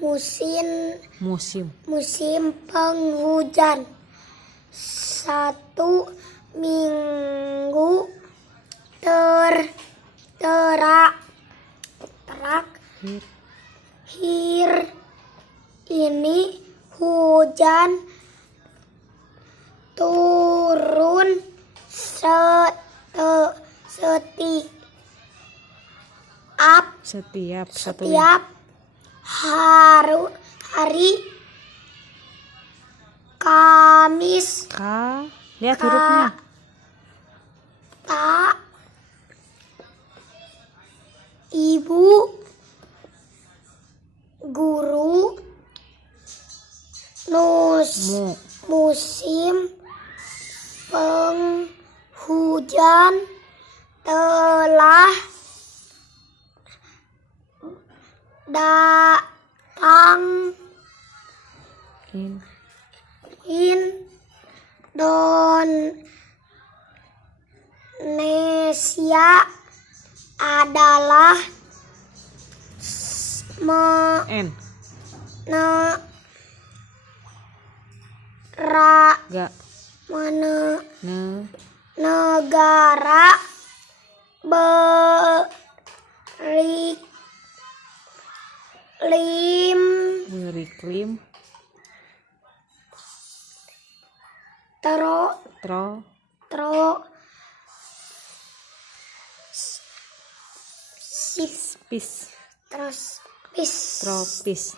musim penghujan. 1 minggu terakhir ini hujan turun setiap hari Kamis. Lihat hurufnya. Ibu guru musim penghujan telah datang. Indonesia adalah negara beriklim tropis.